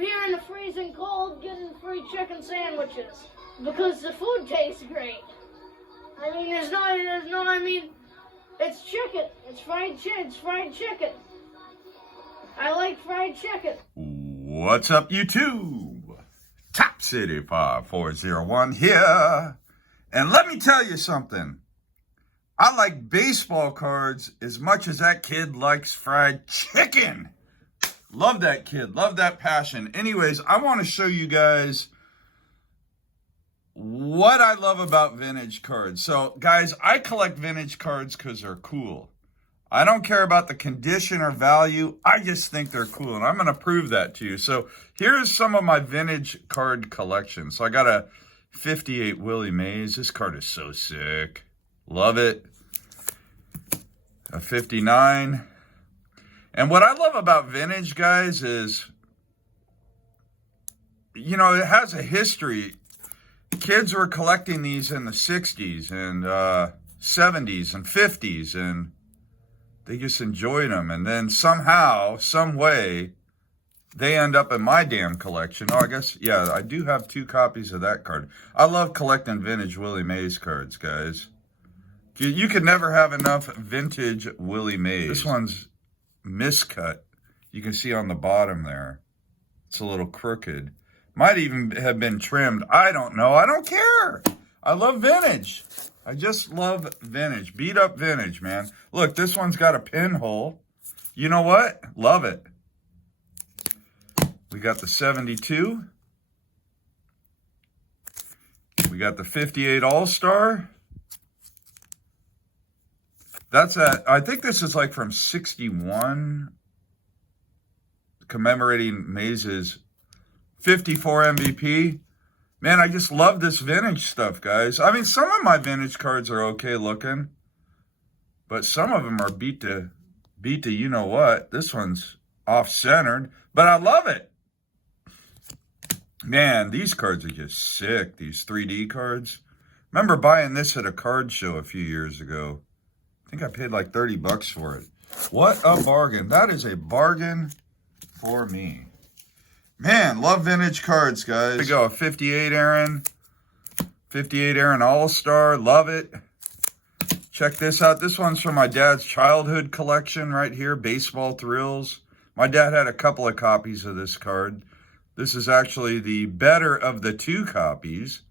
here in the freezing cold getting free chicken sandwiches because the food tastes great. I mean, it's chicken. It's fried chicken. I like fried chicken. What's up, YouTube? Top City 5401 here. And let me tell you something. I like baseball cards as much as that kid likes fried chicken. Love that kid. Love that passion. Anyways, I want to show you guys what I love about vintage cards. So, guys, I collect vintage cards because they're cool. I don't care about the condition or value. I just think they're cool, and I'm going to prove that to you. So, here's some of my vintage card collection. So, I got a 58 Willie Mays. This card is so sick. Love it. A 59. And what I love about vintage, guys, is, you know, it has a history. Kids were collecting these in the 60s and 70s and 50s, and they just enjoyed them. And then somehow, some way, they end up in my damn collection. Oh, I guess, yeah, I do have 2 copies of that card. I love collecting vintage Willie Mays cards, guys. You could never have enough vintage Willie Mays. This one's miscut. You can see on the bottom there. It's a little crooked. Might even have been trimmed. I don't know. I don't care. I love vintage. I just love vintage. Beat up vintage, man. Look, this one's got a pinhole. You know what? Love it. We got the 72. We got the 58 All-Star. That's I think this is like from 61, commemorating Mays' 54 MVP. Man, I just love this vintage stuff, guys. I mean, some of my vintage cards are okay looking, but some of them are beat to you know what. This one's off-centered, but I love it. Man, these cards are just sick, these 3D cards. Remember buying this at a card show a few years ago. I think I paid like 30 bucks for it. What a bargain. That is a bargain for me. Man, love vintage cards, guys. Here we go, a 58 Aaron. 58 Aaron All-Star. Love it. Check this out. This one's from my dad's childhood collection right here, Baseball Thrills. My dad had a couple of copies of this card. This is actually the better of the 2 copies.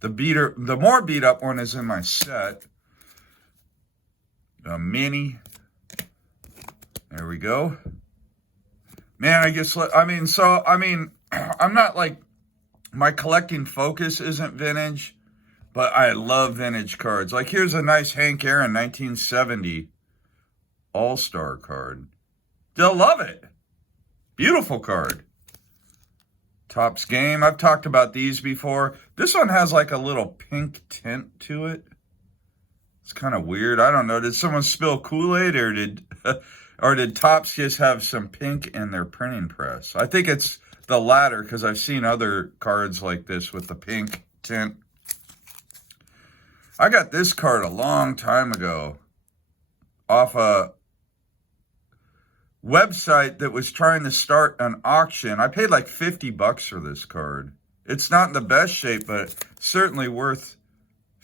The more beat up one is in my set. A mini. There we go. Man, I'm not like, my collecting focus isn't vintage, but I love vintage cards. Like, here's a nice Hank Aaron 1970 All-Star card. They'll love it. Beautiful card. Topps Game. I've talked about these before. This one has like a little pink tint to it. It's kind of weird. I don't know. Did someone spill Kool-Aid or did Topps just have some pink in their printing press? I think it's the latter because I've seen other cards like this with the pink tint. I got this card a long time ago off a website that was trying to start an auction. I paid like 50 bucks for this card. It's not in the best shape, but certainly worth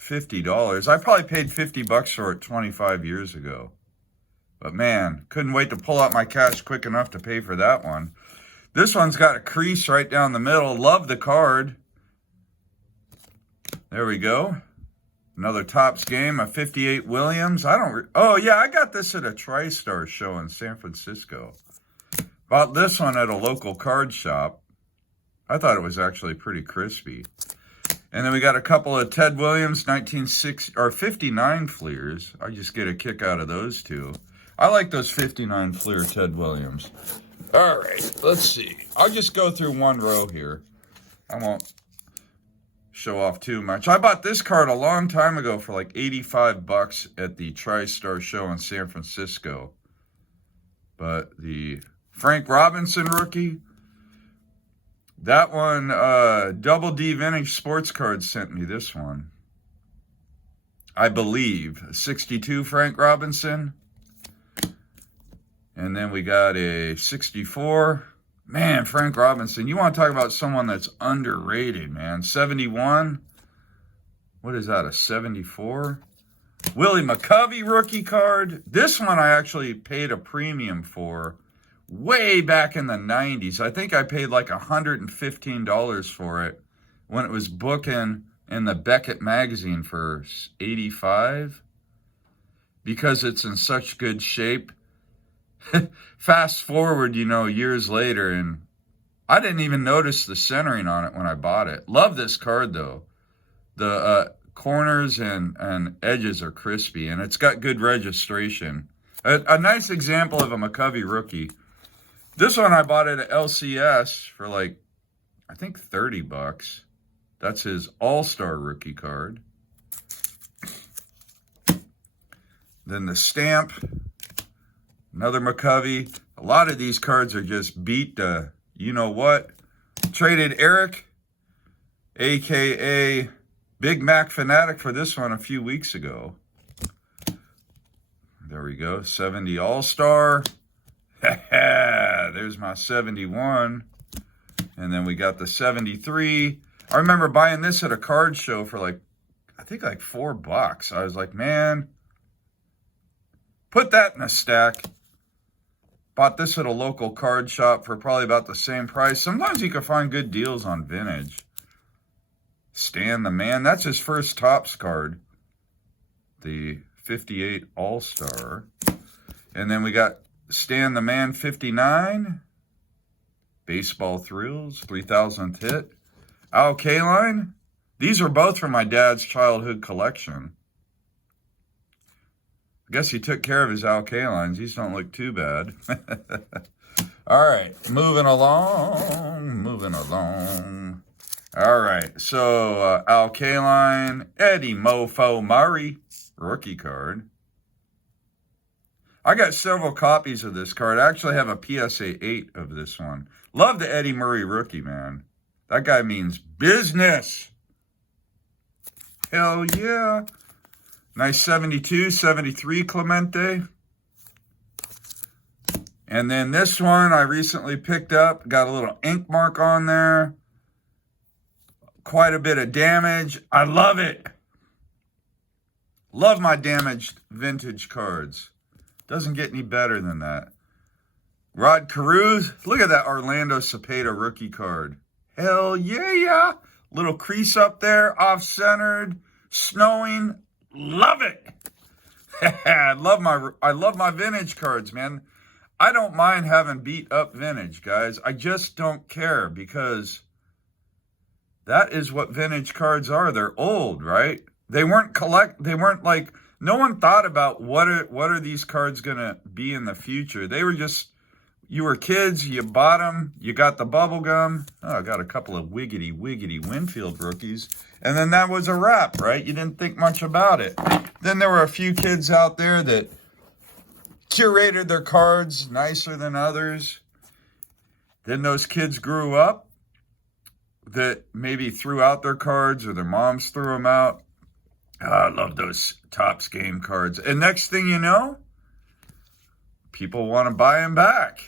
$50. I probably paid 50 bucks for it 25 years ago. But man, couldn't wait to pull out my cash quick enough to pay for that one. This one's got a crease right down the middle. Love the card. There we go. Another Topps Game, a 58 Williams. Oh yeah, I got this at a TriStar show in San Francisco. Bought this one at a local card shop. I thought it was actually pretty crispy. And then we got a couple of Ted Williams 59 Fleers. I just get a kick out of those 2. I like those 59 Fleer Ted Williams. All right, let's see. I'll just go through one row here. I won't show off too much. I bought this card a long time ago for like 85 bucks at the TriStar show in San Francisco. But the Frank Robinson rookie, that one, Double D Vintage Sports Cards sent me this one. I believe. 62 Frank Robinson. And then we got a 64 Man, Frank Robinson. You want to talk about someone that's underrated, man. 71. What is that, a 74? Willie McCovey rookie card. This one I actually paid a premium for way back in the 90s. I think I paid like $115 for it when it was booking in the Beckett magazine for 85 because it's in such good shape. Fast forward, years later, and I didn't even notice the centering on it when I bought it. Love this card, though. The corners and edges are crispy, and it's got good registration. A nice example of a McCovey rookie. This one I bought at LCS for like, I think $30. That's his All-Star rookie card. Then the stamp. Another McCovey. A lot of these cards are just beat you-know-what. Traded Eric, a.k.a. Big Mac Fanatic, for this one a few weeks ago. There we go. 70 All-Star. There's my 71. And then we got the 73. I remember buying this at a card show for I think $4. I was like, man, put that in a stack. Bought this at a local card shop for probably about the same price. Sometimes you can find good deals on vintage. Stan the Man. That's his first Topps card. The 58 All-Star. And then we got Stan the Man 59. Baseball Thrills. 3000th hit. Al Kaline. These are both from my dad's childhood collection. I guess he took care of his Al Kalines. These don't look too bad. All right, moving along. All right, so Al Kaline, Eddie Mofo Murray, rookie card. I got several copies of this card. I actually have a PSA 8 of this one. Love the Eddie Murray rookie, man. That guy means business. Hell yeah. Nice 72, 73 Clemente. And then this one I recently picked up. Got a little ink mark on there. Quite a bit of damage. I love it. Love my damaged vintage cards. Doesn't get any better than that. Rod Carew. Look at that Orlando Cepeda rookie card. Hell yeah. Little crease up there. Off-centered. Snowing. Love it. I love my vintage cards, man. I don't mind having beat up vintage, guys. I just don't care because that is what vintage cards are. They're old, right? They weren't like, no one thought about what are these cards going to be in the future. They were just, you were kids, you bought them, you got the bubble gum. Oh, I got a couple of wiggity Winfield rookies. And then that was a wrap, right? You didn't think much about it. Then there were a few kids out there that curated their cards nicer than others. Then those kids grew up that maybe threw out their cards or their moms threw them out. Oh, I love those Topps game cards. And next thing you know, people want to buy them back.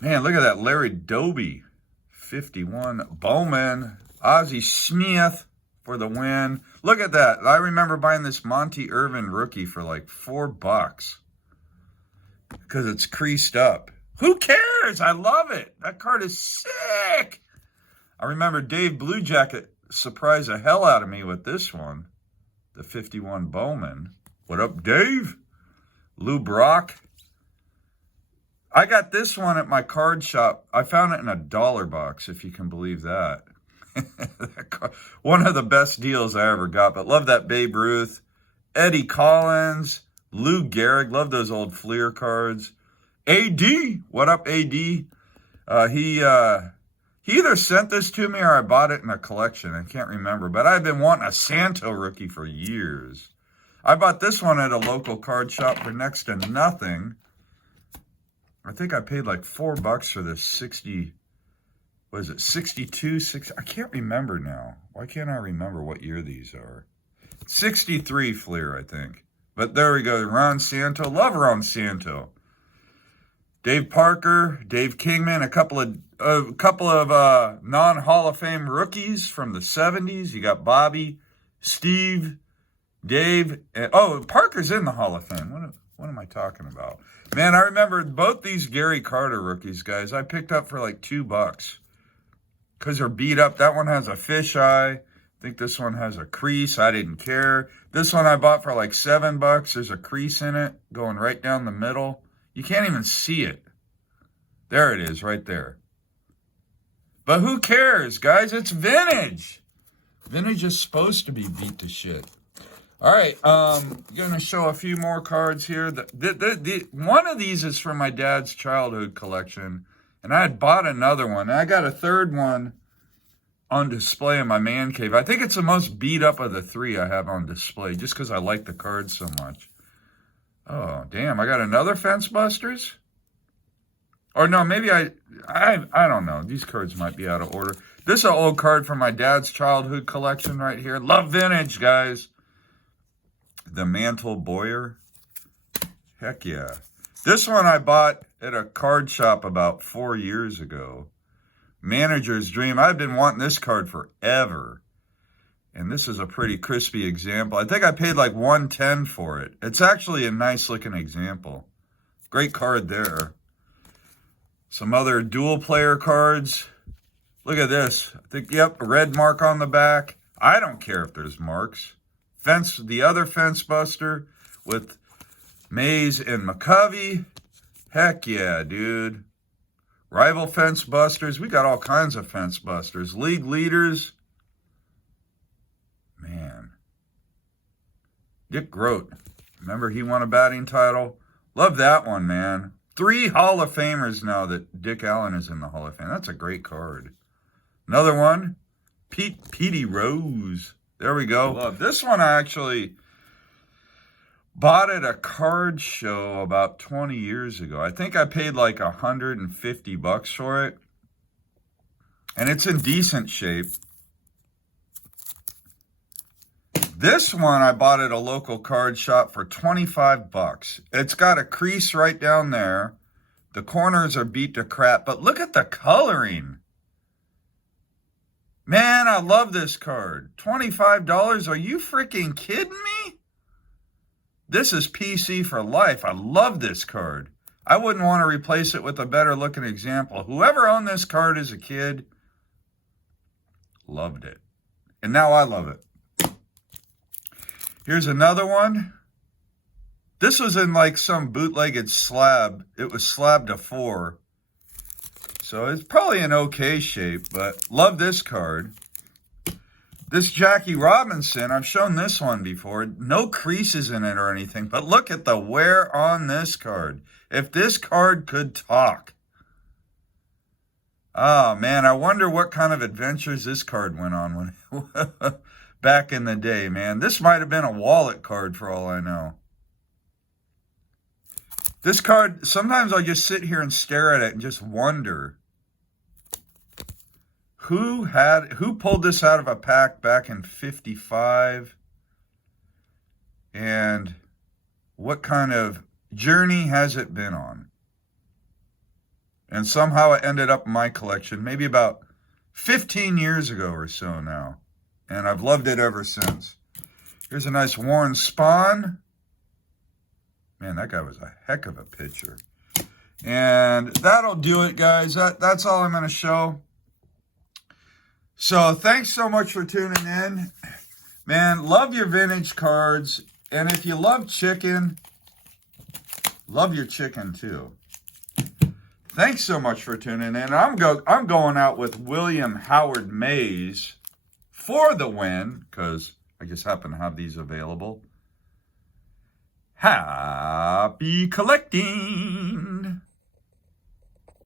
Man, look at that Larry Doby, 51 Bowman. Ozzie Smith for the win. Look at that. I remember buying this Monty Irvin rookie for like $4 because it's creased up. Who cares? I love it. That card is sick. I remember Dave Blue Jacket surprised the hell out of me with this one. The 51 Bowman. What up, Dave? Lou Brock. I got this one at my card shop. I found it in a dollar box, if you can believe that. One of the best deals I ever got. But love that Babe Ruth. Eddie Collins. Lou Gehrig. Love those old Fleer cards. AD. What up, AD? He either sent this to me or I bought it in a collection. I can't remember. But I've been wanting a Santo rookie for years. I bought this one at a local card shop for next to nothing. I think I paid like $4 for this 60... What is it, 62, 60? I can't remember now. Why can't I remember what year these are? 63 Fleer, I think. But there we go. Ron Santo. Love Ron Santo. Dave Parker, Dave Kingman, a couple of non-Hall of Fame rookies from the 70s. You got Bobby, Steve, Dave, and Parker's in the Hall of Fame. What am I talking about? Man, I remember both these Gary Carter rookies, guys, I picked up for like $2 because they're beat up. That one has a fisheye. I think this one has a crease. I didn't care. This one I bought for like $7. There's a crease in it going right down the middle. You can't even see it. There it is, right there. But who cares, guys? It's vintage. Vintage is supposed to be beat to shit. All right, going to show a few more cards here. One of these is from my dad's childhood collection, and I had bought another one. And I got a third one on display in my man cave. I think it's the most beat up of the three I have on display, just because I like the cards so much. Oh, damn, I got another Fence Busters? Or no, maybe I don't know. These cards might be out of order. This is an old card from my dad's childhood collection right here. Love vintage, guys. The Mantle Boyer. Heck yeah. This one I bought at a card shop about 4 years ago. Manager's Dream. I've been wanting this card forever. And this is a pretty crispy example. I think I paid like $110 for it. It's actually a nice looking example. Great card there. Some other dual player cards. Look at this. I think, yep, a red mark on the back. I don't care if there's marks. The other Fence Buster with Mays and McCovey. Heck yeah, dude. Rival Fence Busters. We got all kinds of Fence Busters. League leaders. Man. Dick Groat. Remember he won a batting title? Love that one, man. 3 Hall of Famers now that Dick Allen is in the Hall of Fame. That's a great card. Another one. Petey Rose. There we go. Love this one. I actually bought at a card show about 20 years ago. I think I paid like $150 for it. And it's in decent shape. This one I bought at a local card shop for $25. It's got a crease right down there. The corners are beat to crap, but look at the coloring. Man, I love this card. $25? Are you freaking kidding me? This is PC for life. I love this card. I wouldn't want to replace it with a better looking example. Whoever owned this card as a kid loved it. And now I love it. Here's another one. This was in like some bootlegged slab. It was slab to 4. So it's probably in okay shape, but love this card. This Jackie Robinson, I've shown this one before. No creases in it or anything, but look at the wear on this card. If this card could talk. Oh, man, I wonder what kind of adventures this card went on when back in the day, man. This might have been a wallet card for all I know. This card, sometimes I just sit here and stare at it and just wonder who pulled this out of a pack back in 55 and what kind of journey has it been on? And somehow it ended up in my collection maybe about 15 years ago or so now. And I've loved it ever since. Here's a nice Warren Spahn. Man, that guy was a heck of a pitcher. And that'll do it, guys. That's all I'm going to show. So thanks so much for tuning in. Man, love your vintage cards. And if you love chicken, love your chicken too. Thanks so much for tuning in. I'm going out with William Howard Mays for the win, because I just happen to have these available. Happy collecting!